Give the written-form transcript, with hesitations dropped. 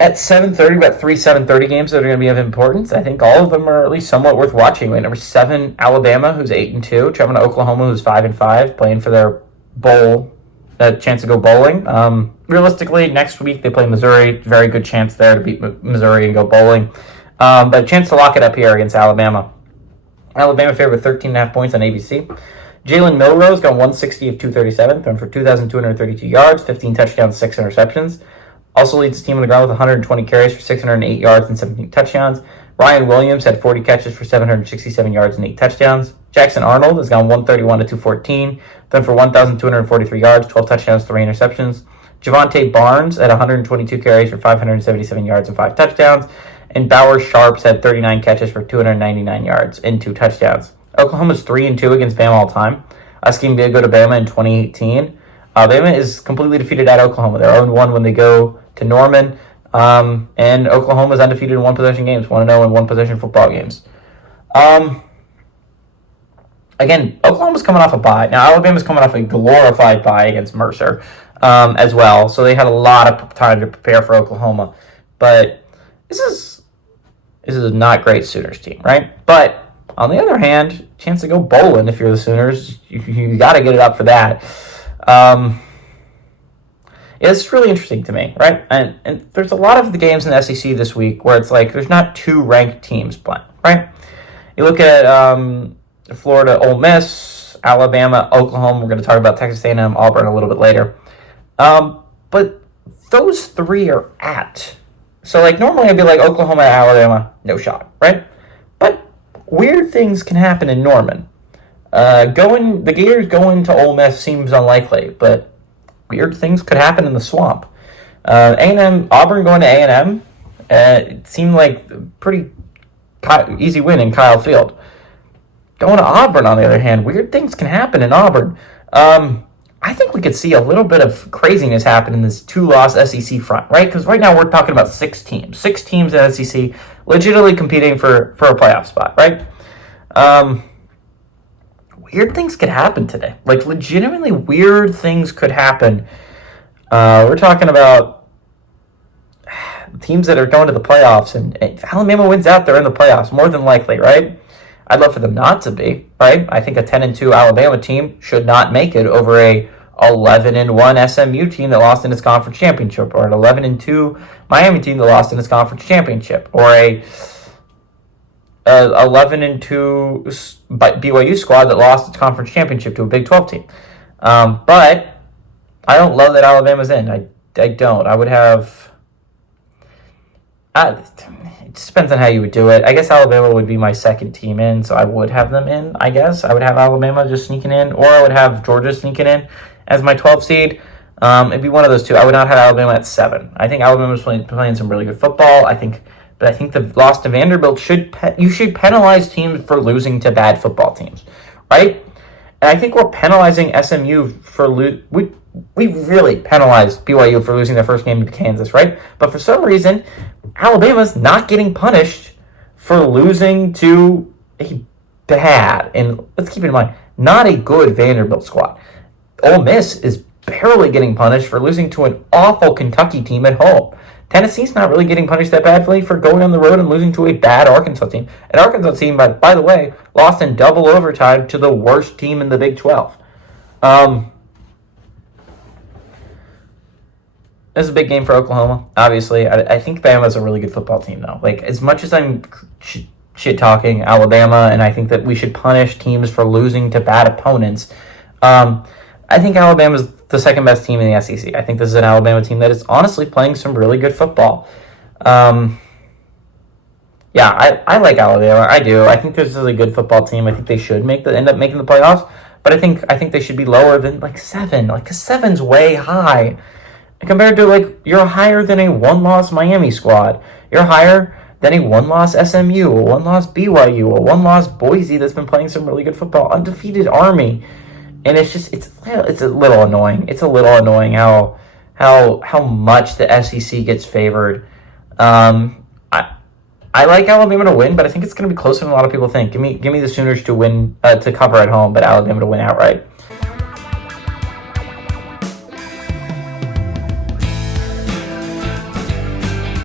At 7:30, about three 7:30 games that are going to be of importance. I think all of them are at least somewhat worth watching. Number 7, Alabama, who's 8-2, traveling to Oklahoma, who's 5-5, playing for their bowl, chance to go bowling. Realistically, next week they play Missouri. Very good chance there to beat Missouri and go bowling. But a chance to lock it up here against Alabama. Alabama favored 13.5 points on ABC. Jalen Milrose got 160 of 237, thrown for 2,232 yards, 15 touchdowns, 6 interceptions. Also leads his team on the ground with 120 carries for 608 yards and 17 touchdowns. Ryan Williams had 40 catches for 767 yards and 8 touchdowns. Jackson Arnold has gone 131 to 214, thrown for 1,243 yards, 12 touchdowns, 3 interceptions. Javonte Barnes had 122 carries for 577 yards and 5 touchdowns. And Bauer Sharps had 39 catches for 299 yards and 2 touchdowns. Oklahoma's 3-2 against Bama all time. Last game they go to Bama in 2018. Bama is completely defeated at Oklahoma. They're 0-1 when they go to Norman. And Oklahoma is undefeated in one-possession games, 1-0 in one-possession football games. Again, Oklahoma's coming off a bye. Now, Alabama's coming off a glorified bye against Mercer as well. So they had a lot of time to prepare for Oklahoma. But this is a not great Sooners team, right? But on the other hand, chance to go bowling if you're the Sooners. You got to get it up for that. It's really interesting to me, right? And there's a lot of the games in the SEC this week where it's like there's not 2 ranked teams playing, right? You look at Florida, Ole Miss, Alabama, Oklahoma. We're going to talk about Texas A&M, Auburn a little bit later. But those 3 are at. So like normally I'd be like Oklahoma, Alabama, no shot, right? But weird things can happen in Norman. The Gators going to Ole Miss seems unlikely, but weird things could happen in the swamp. A&M, Auburn going to A&M, it seemed like a pretty easy win in Kyle Field. Going to Auburn, on the other hand, weird things can happen in Auburn. I think we could see a little bit of craziness happen in this 2-loss SEC front, right? Because right now we're talking about 6 teams. 6 teams in SEC legitimately competing for a playoff spot, right? Weird things could happen today. Like, legitimately weird things could happen. We're talking about teams that are going to the playoffs, and if Alabama wins out, they're in the playoffs, more than likely, right? I'd love for them not to be, right? I think a 10-2 Alabama team should not make it over a 11-1 SMU team that lost in its conference championship, or an 11-2 Miami team that lost in its conference championship, or a 11-2 BYU squad that lost its conference championship to a Big 12 team. But I don't love that Alabama's in. I don't. I would have... it just depends on how you would do it. I guess Alabama would be my second team in, so I would have them in, I guess. I would have Alabama just sneaking in, or I would have Georgia sneaking in as my 12th seed. It'd be one of those two. I would not have Alabama at 7. I think Alabama's playing some really good football. But I think the loss to Vanderbilt you should penalize teams for losing to bad football teams, right? And I think we're penalizing SMU for we really penalized BYU for losing their first game to Kansas, right? But for some reason, Alabama's not getting punished for losing to a bad, and let's keep in mind, not a good Vanderbilt squad. Ole Miss is barely getting punished for losing to an awful Kentucky team at home. Tennessee's not really getting punished that badly for going on the road and losing to a bad Arkansas team. An Arkansas team, by the way, lost in double overtime to the worst team in the Big 12. This is a big game for Oklahoma, obviously. I think Bama's a really good football team, though. Like, as much as I'm shit-talking Alabama, and I think that we should punish teams for losing to bad opponents, I think Alabama's the second best team in the SEC. I think this is an Alabama team that is honestly playing some really good football. I like Alabama. I do. I think this is a good football team. I think they should end up making the playoffs. But I think they should be lower than like 7. Like, 7's way high. Compared to, like, you're higher than a 1-loss Miami squad. You're higher than a 1-loss SMU, a 1-loss BYU, a 1-loss Boise that's been playing some really good football, undefeated Army. And it's a little annoying. It's a little annoying how much the SEC gets favored. I like Alabama to win, but I think it's going to be closer than a lot of people think. Give me the Sooners to win to cover at home, but Alabama to win outright.